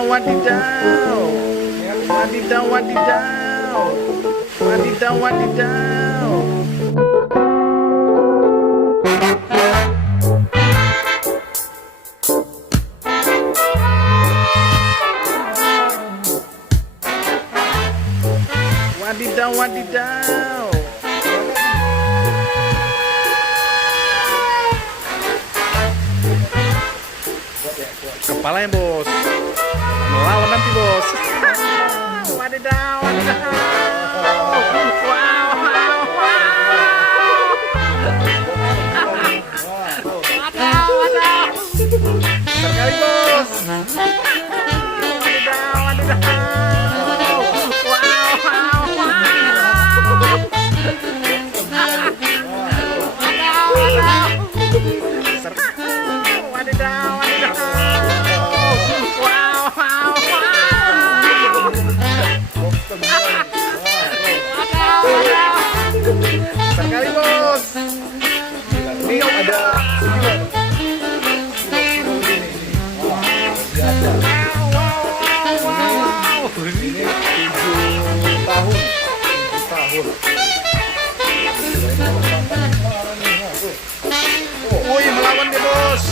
Wadidaw, wadidaw. Wadidaw, wadidaw. Wadidaw, wadidaw. Wadidaw, wadidaw. Kepalanya bos, melawan nanti bos. Wadidaw, wadidaw. Wow, wow, wow. Wadidaw, wadidaw. Sekali bos. Wadidaw, wadidaw. Wow, wow, wow. Wadidaw, wadidaw. Wadidaw, wadidaw. Sekali bos. Ini ada ini 7 tahun. Woi, melawan dia bos.